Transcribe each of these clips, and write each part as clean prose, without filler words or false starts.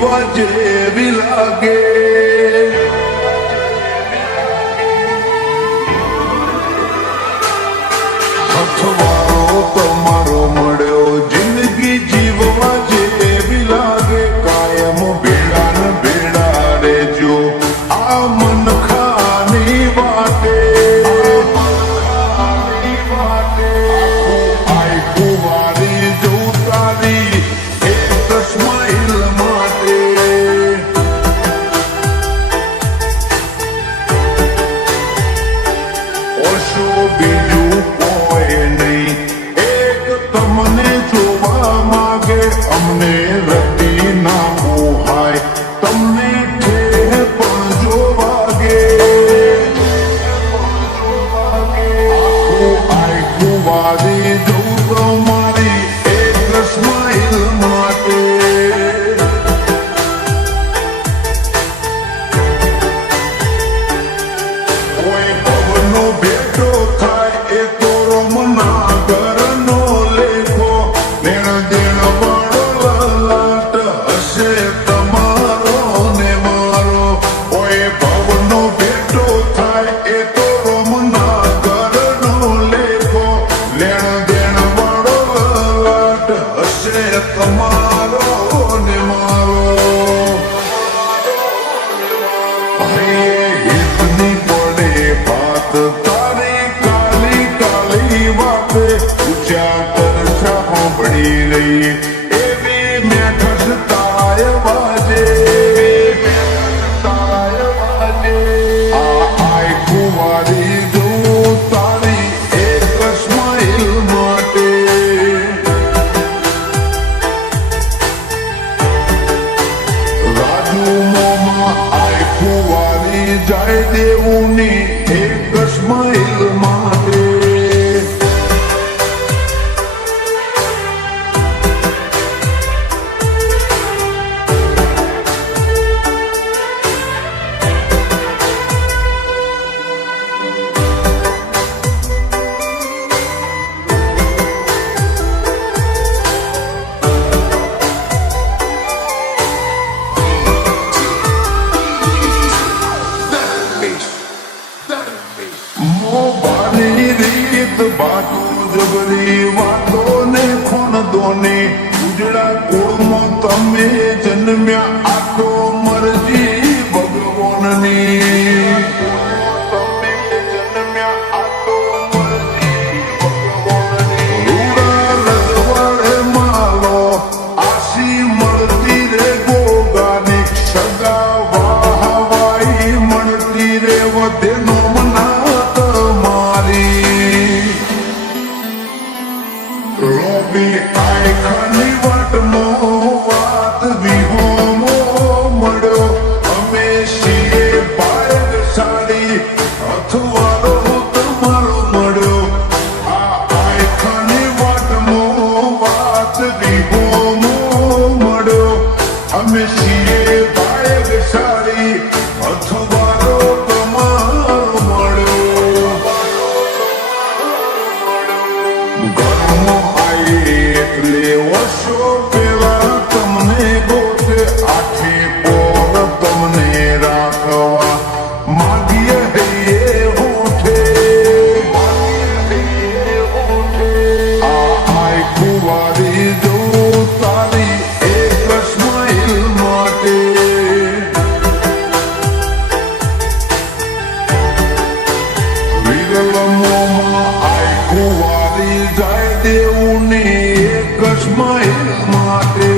જીવવા જેવી લાગે. હથવારો તમારો મળ્યો જિંદગી જીવવા જેવી લાગે. કાયમ ભેડા ને ભેડા રેજો આ મન ખાની વાટે. આઈ કુવારી જવું તારી એક સ્માઈલ માટે. ઓશો બીજું કોઈ નહીં, એક તમને જોવા માગે. અમને રતી ના મોહાય, તમને ઠેર પણ જોવાગે. આઈ કુવારી જવું તમારી એક સ્માઈલ માટે. કોઈ પવનનો ભેટો થાય એ તો રોમના ઘરનો લેખો. લેણ દેણ વાળો લાટ હશે તમારો ને મારો. કોઈ પવનનો ભેટો થાય એ તો રોમના ઘરનો લેખો. લેણ દેણ વાળો લાટ હશે તમારો ને મારો. હિતની પડે વાત તારી કાલી કાલી વાતે. ઊંચા કરશા સાંભળી રહી એવી મેઠસ તાય વાજે. આઈ કુવારી જોઉં તારી એક સ્માઈલ માટે. રાજુ મોમાં આઈ કુવારી જાય દેવું ની એક સ્માઈલ માટે. મોબાની રીત બાતું જબરી વાતો ને ખોન દોની. ઉજળા કુળમાં તમે જન્મ્યા આ તો મરજી ભગવાનની. તમે જન્મ્યા આ તો મરજી ભગવાનની. રૂડા રજવાડે માલો આશી મળતી રે ગોગાની. સગા વાહવાઈ મળતી રે વધેનો લોબી આઈ ખાની વાટનો વાત વિહોમો મળ્યો. અમે છીએ પાયગ સાડી અથવારો તમારો મળ્યો. આ આઈ ખાની વાટનો વાત વિહોમો મળ્યો. અમે છીએ પાયગ સાડી અથવારો તમારો મળ્યો. ઘરમાં એટલે વર્ષો પેલા તમને ગોતે આખે પોર તમને રાખવા માગીએ હૈયે હોઠે. આઈ કુવારી જોઉં તારી એક સ્માઈલ માટે. વિરલમોમાં આઈ કુવારી જાય દેવું ની એક સ્માઈલ માટે.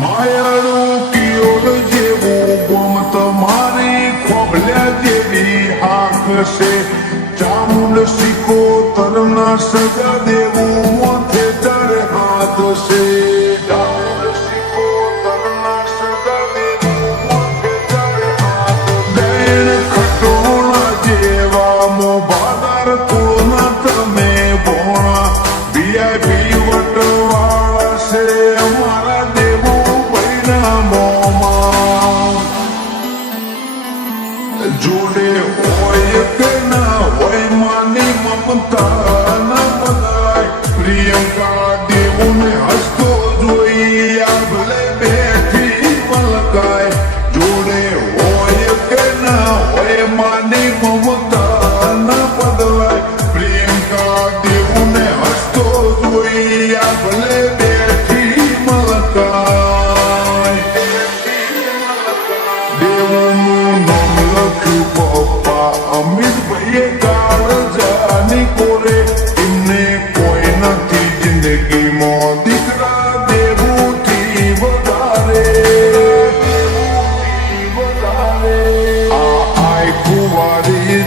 માયાળું કિયોડ જેવું ગોમ તમારી ખોભલ્યા જેવી આંખ છે. ચામુંડ સિક્કો તરના સજા દેવું મોથે તારે હાથ છે. ચામુંડ સિક્કો તરના સજા દેવું મોથે તારે હાથ. જોડે હોય કે ના હોય માની મમતા ના બધાય પ્રિયંકા દેવુને હસતો જોઈ આ ભલે બેઠી મલકાય જોડે હોય કે ના હોય માની મમતા ના બદલાય પ્રિયંકા દેવુને હસતો જોઈ આ ભલે બેઠી મલકાય દેવનું નામ લખ્યું પપ્પા અમિતભાઈએ કાળજાની કોરે એમને કોઈ નથી જિંદગીમાં દીકરા દેવુથી વધારે આ આય કુંવારી